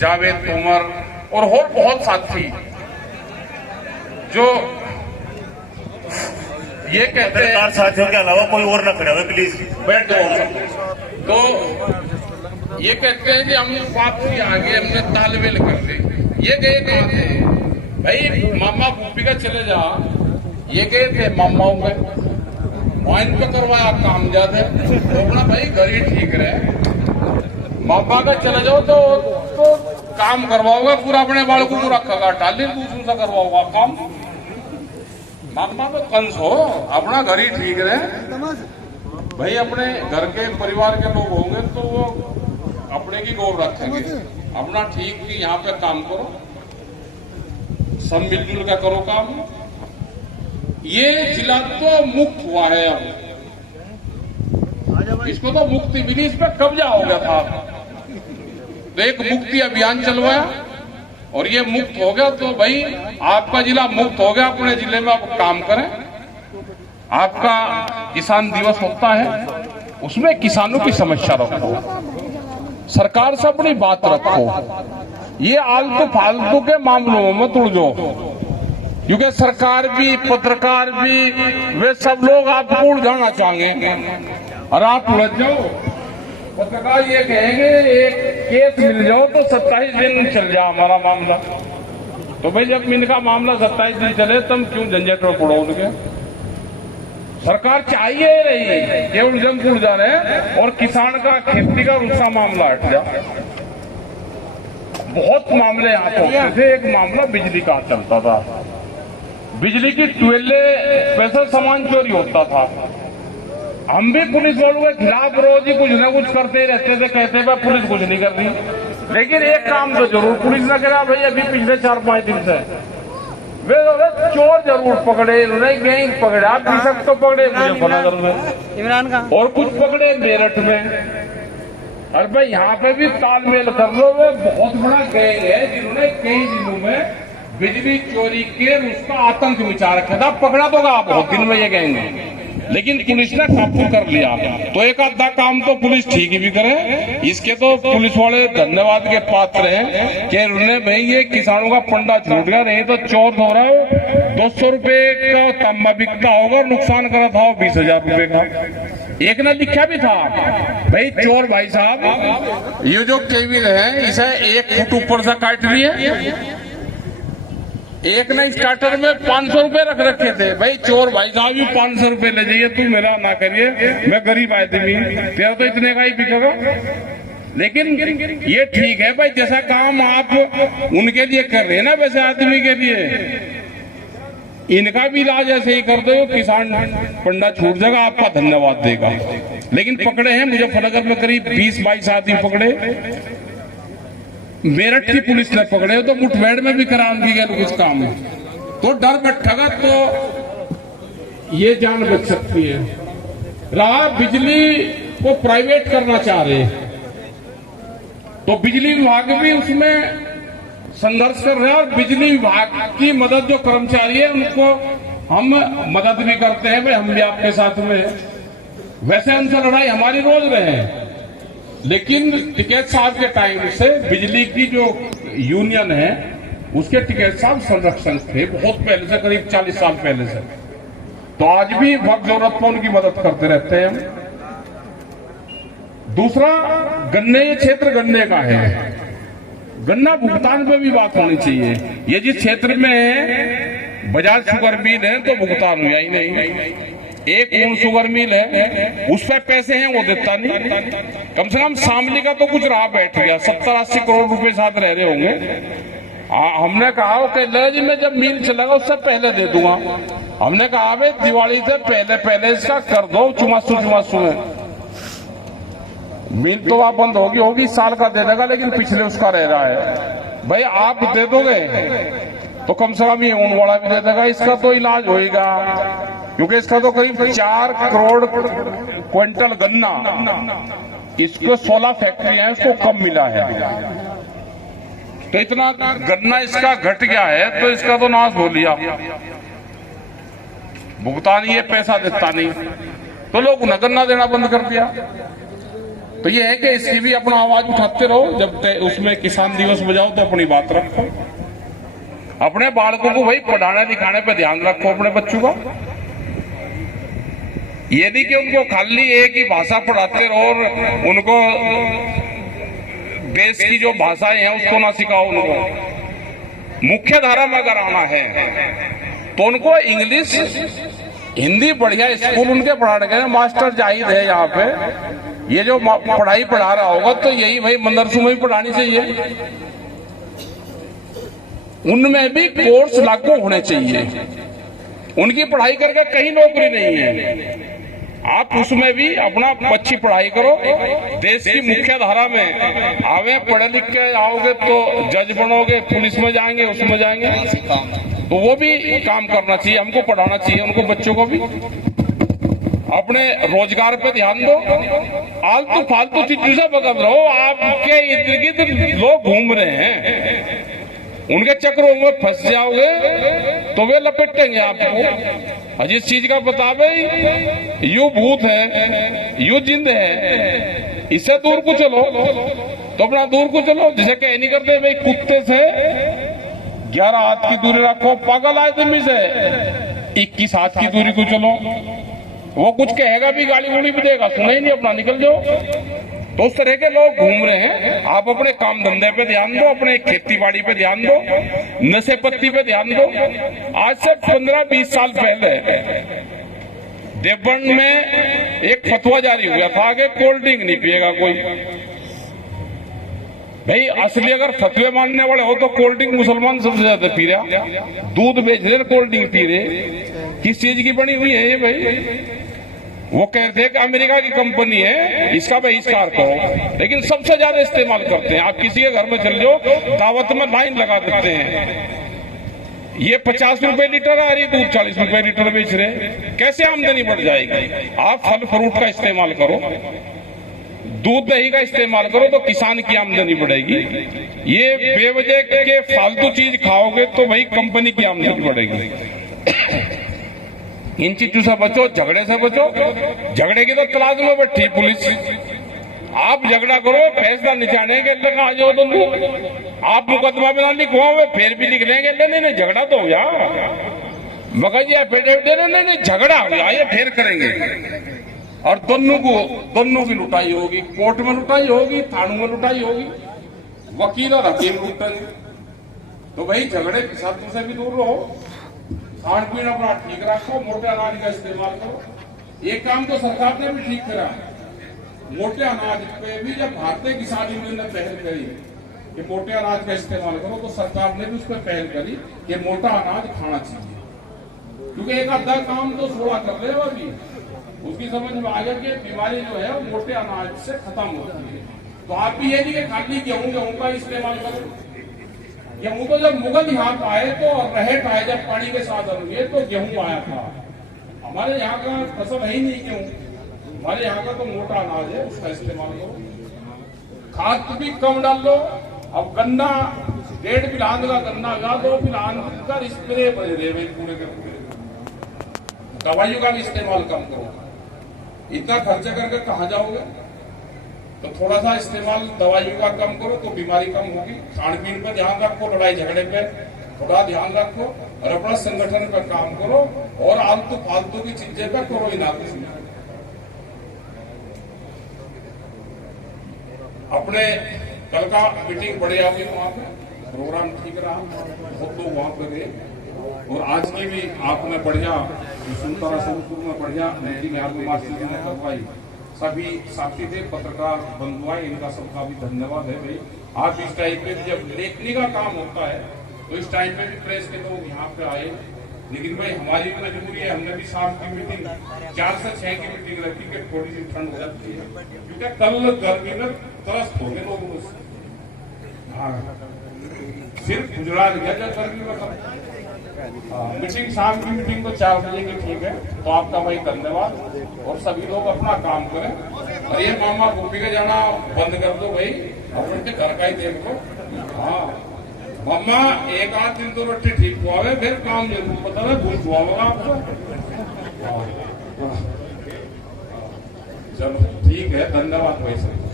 जावेद उमर और बहुत साथी जो ये कहते हैं, साथियों के अलावा कोई और न खड़ा हो प्लीज बैठ जाओ। तो ये कहते हैं कि हम वापसी आगे हमने तालमेल कर ली। ये गए कहाँ थे भाई? मामा भूपी का चले जा, ये गए थे मामाओं में वाइन पे करवाया काम ज्यादा तो अपना भाई घर ही ठीक रहे। मामा का चले जाओ तो काम करवाओगे पूरा, अपने बाल को पूरा खगा टाली दूसरों से करवाओगा काम। मामा तो कंस हो, अपना घर ही ठीक रहे भाई। अपने घर के परिवार के लोग होंगे तो वो अपने की गौर रखेंगे। अपना ठीक कि यहाँ पे काम करो, सब मिलजुल का करो काम। ये जिला तो मुक्त हुआ है, अब इसको तो मुक्ति मिली, इस पर कब्जा हो गया था। तो एक मुक्ति अभियान चलवाया और ये मुक्त हो गया। तो भाई आपका जिला मुक्त हो गया, अपने जिले में आप काम करें। आपका किसान दिवस होता है, उसमें किसानों की समस्या रखो, सरकार से अपनी बात रखो। ये आलतू फालतू के मामलों में मत उलझो, क्योंकि सरकार भी पत्रकार भी वे सब लोग आपको उलझाना चाहेंगे और आप उलझ जाओ। पत्रकार ये कहेंगे एक केस मिल जाओ तो 27 दिन चल जाए हमारा मामला। तो भाई जब इनका मामला 27 दिन चले तुम क्यों झंझट में पड़ो उनके? सरकार चाहिए नहीं ये उलझन उलझा रहे और किसान का खेती का दूसरा मामला हट जाए। बहुत मामले यहाँ पे होते थे। एक मामला बिजली का चलता था, बिजली की ट्यूबवेले पैसा सामान चोरी होता था। हम भी पुलिस वालों के खिलाफ रोज ही कुछ न कुछ करते ही रहते थे, कहते भाई पुलिस कुछ नहीं कर रही। लेकिन एक काम तो जरूर पुलिस ने करा भाई, अभी पिछले 4-5 दिन से वे चोर जरूर पकड़े, उन्होंने गैंग पकड़ा, कृषक तो पकड़े मुजफ्फरनगर में, इमरान खान और कुछ पकड़े मेरठ में। और भाई यहाँ पे भी तालमेल कर लो, वो बहुत बड़ा गैंग है जिन्होंने कई दिनों में बिजली चोरी के उसका आतंक मचा रखा था। पकड़ा तो गया बहुत दिन में ये गैंग, लेकिन पुलिस ने काबू कर लिया। तो एक आधा काम तो पुलिस ठीक ही भी करे, इसके तो पुलिस वाले धन्यवाद के पात्र हैं कि उन्होंने भाई ये किसानों का पंडा छूट गया। नहीं तो चोर हो रहा है 200 रुपए का तांबा बिकता होगा, नुकसान करा था 20,000 रुपए का। एक ने लिखा भी था भाई चोर भाई साहब ये जो केविल है इसे 1 फुट ऊपर से काट लिए। एक ने स्टार्टर में 500 रुपए रख रखे थे। भाई चोर भाई साहब भी 500 रुपए ले जाइए, तू मेरा ना करिए, मैं गरीब आदमी, तेरा तो इतने का ही बिकेगा। लेकिन ये ठीक है भाई, जैसा काम आप उनके लिए कर रहे हैं ना वैसे आदमी के लिए इनका भी इलाज ऐसे ही कर दो, किसान पंडा छूट जाएगा, आपका धन्यवाद देगा। लेकिन पकड़े हैं मुजफ्फरनगर में करीब 20-22 आदमी पकड़े। मेरठ की पुलिस ने पकड़े तो मुठभेड़ में भी करार दी गया कुछ काम, तो डर बैठेगा तो ये जान बच सकती है। रहा बिजली को प्राइवेट करना चाह रहे तो बिजली विभाग भी उसमें संघर्ष कर रहे हैं और बिजली विभाग की मदद जो कर्मचारी है उनको हम मदद भी करते हैं। भाई हम भी आपके साथ में, वैसे उनसे लड़ाई हमारी रोज रहे। लेकिन टिकैत साहब के टाइम से बिजली की जो यूनियन है उसके टिकैत साहब संरक्षण थे बहुत पहले से, करीब 40 साल पहले से। तो आज भी वक्त जरूरत पर उनकी मदद करते रहते हैं हम। दूसरा गन्ने, ये क्षेत्र गन्ने का है, गन्ना भुगतान पे भी बात होनी चाहिए। ये जिस क्षेत्र में बजाज शुगर मिल है तो भुगतान हुआ ही नहीं। एक ऊन शुगर मिल है उस पर पैसे हैं वो देता नहीं। कम से कम शामली का तो कुछ रहा बैठ गया, 70-80 करोड़ रुपए साथ रह रहे होंगे। हमने कहा कि लज में जब मिल चलेगा उससे पहले दे दूंगा। हमने कहा भाई दिवाली से पहले इसका कर दो चुमासू में। मिल तो आप बंद होगी साल का दे देगा, लेकिन पिछले उसका रह रहा है। भाई आप दे दोगे तो कम से कम ये ऊन वाला भी दे देगा, इसका तो इलाज होएगा। क्योंकि इसका तो करीब 4 करोड़ क्विंटल गन्ना, इसको 16 फैक्ट्री है, इसको कम मिला है। तो इतना गन्ना इसका घट गया है तो इसका तो नाश हो लिया। भुगतान ये पैसा देता नहीं तो लोग उन्हें गन्ना देना बंद कर दिया। तो ये है कि इसकी भी अपना आवाज उठाते रहो। जब उसमें किसान दिवस बजाओ तो अपनी बात रखो, अपने बालकों को भाई पढ़ाने लिखाने पे ध्यान रखो, अपने बच्चों का। ये नहीं कि उनको खाली एक ही भाषा पढ़ाते रहो और उनको देश की जो भाषाएं हैं उसको ना सिखाओ। उनको मुख्य धारा में अगर आना है तो उनको इंग्लिश हिंदी बढ़िया स्कूल उनके पढ़ाने के मास्टर जाहिद है यहाँ पे। ये जो पढ़ाई पढ़ा रहा होगा तो यही भाई मदरसों में भी पढ़ानी चाहिए। उनमें भी कोर्स लागू होने चाहिए। उनकी पढ़ाई करके कहीं नौकरी नहीं है, आप उसमें भी अपना अच्छी पढ़ाई करो। देश की मुख्य धारा में आवे, पढ़े लिख के आओगे तो जज बनोगे, पुलिस में जाएंगे, उसमें जाएंगे, तो वो भी काम करना चाहिए। हमको पढ़ाना चाहिए उनको, बच्चों को भी। अपने रोजगार पे ध्यान दो, आलतू फालतू चीजों से बगल रहो। आपके इर्द गिर्द लोग घूम रहे हैं, उनके चक्रों में फंस जाओगे तो वे लपेटेंगे आपको। जिस चीज का बतावे यू भूत है, यू जिंद है, इससे दूर को चलो तो अपना दूर को चलो। जैसे कह नहीं करते भाई, कुत्ते से 11 हाथ की दूरी रखो, पागल आदमी से 21 हाथ की दूरी को चलो। वो कुछ कहेगा भी, गाली गुली भी देगा, सुना ही नहीं, अपना निकल जाओ। तो उस तरह के लोग घूम रहे हैं। आप अपने काम धंधे पे ध्यान दो, अपने खेती बाड़ी पे ध्यान दो, नशे पत्ती पे ध्यान दो। आज से 15-20 साल पहले देवबंद में एक फतवा जारी हुआ था कि कोल्ड ड्रिंक नहीं पिएगा कोई। भाई असली अगर फतवे मानने वाले हो तो कोल्ड ड्रिंक मुसलमान सबसे ज्यादा पी रहा, दूध बेच रहे, कोल्ड ड्रिंक पी रहे। किस चीज की बनी हुई है ये भाई? वो कहते हैं कि अमेरिका की कंपनी है, इसका बहिष्कार करो, लेकिन सबसे ज्यादा इस्तेमाल करते हैं। आप किसी के घर में चल जाओ, दावत में लाइन लगा देते हैं। ये 50 रुपए लीटर आ रही, दूध 40 रुपए लीटर बेच रहे। कैसे आमदनी बढ़ जाएगी? आप फल फ्रूट का इस्तेमाल करो, दूध दही का इस्तेमाल करो, तो किसान की आमदनी बढ़ेगी। ये बेवजह के फालतू चीज खाओगे तो भाई कंपनी की आमदनी बढ़ेगी। इन चीजों से बचो, झगड़े से बचो। झगड़े की तो तलाश में बैठी पुलिस। आप झगड़ा करो, फैसला निचाने के लिए आ जाओ तुम। आप मुकदमा बिना लिखवाओ, फिर भी लिख लेंगे, नहीं झगड़ा तो हो जाए, मगर ये एफिडेविट दे रहे, नहीं झगड़ा हो जाए, फिर करेंगे। और दोनों की लुटाई होगी, कोर्ट में लुटाई होगी, थानों में लुटाई होगी, वकील और हकीम लुटेंगे। तो भाई झगड़े किसानों से भी दूर रहो, खान पीन अपना ठीक रखो, मोटे अनाज का इस्तेमाल करो। एक काम तो सरकार ने भी ठीक करा, मोटे अनाज पे भी जब भारतीय किसान यूनियन ने पहल करी कि मोटे अनाज का इस्तेमाल करो, तो सरकार ने भी उस पर पहल करी कि मोटा अनाज खाना चाहिए। क्योंकि एक आधा काम तो थोड़ा कर रहे हो अभी, उसकी समझ में आ गया कि बीमारी जो है वो मोटे अनाज से खत्म होती है। तो आप भी ये नहीं कि खाली गेहूं का इस्तेमाल करो। गेहूं तो जब मुगल यहाँ आए तो रहट आए, जब पानी के साधन हुए तो गेहूं आया था। हमारे यहाँ का फसल है ही नहीं गेहूं, हमारे यहाँ का तो मोटा अनाज है, उसका इस्तेमाल करो। खाद भी कम डाल लो। अब गन्ना 1.5 बिलान का गन्ना लगा दो, बिलान का स्प्रे बजे रहे पूरे के पूरे। दवाइयों का भी इस्तेमाल कम करो। इतना खर्चा करके कहाँ जाओगे? तो थोड़ा सा इस्तेमाल दवाइयों का कम करो तो बीमारी कम होगी। खान पीन पर ध्यान रखो, लड़ाई झगड़े पे थोड़ा ध्यान रखो, और अपना संगठन पर काम करो, और आलतू फालतू की चीजें पे करो ही ना कुछ। अपने कल का मीटिंग बढ़िया हुई, वहां पे प्रोग्राम ठीक रहा, बहुत लोग वहां पे गए। और आज की भी आपने बढ़िया सुनता संकुल में बढ़िया मीटिंग आपने मास्टर जी ने करवाई। सभी साथी थे, पत्रकार बंधुआ, इनका सबका भी धन्यवाद है भाई। आप इस टाइम पे भी जब लेखनी का काम होता है तो इस टाइम पे भी प्रेस के लोग यहाँ पे आए। लेकिन भाई हमारी भी मजबूरी है, हमने भी शाम की मीटिंग 4 से 6 की मीटिंग रखी कि थोड़ी सी ठंड हो जाती है, क्योंकि कल गर्मी में त्रस्त हो गए लोग। हाँ, सिर्फ गुजरात गया जब गर्मी में मीटिंग, शाम की मीटिंग तो 4 बजे की ठीक है। तो आपका भाई धन्यवाद, और सभी लोग अपना काम करें। और ये मामा गोपी का जाना बंद कर दो भाई, अपने घर का ही देख लो। हाँ मामा, एक आध दिन तो रोटी ठीक हुआ है, फिर काम जरूर पता है, भूल हुआ होगा आपको। चलो ठीक है, धन्यवाद भाई सर।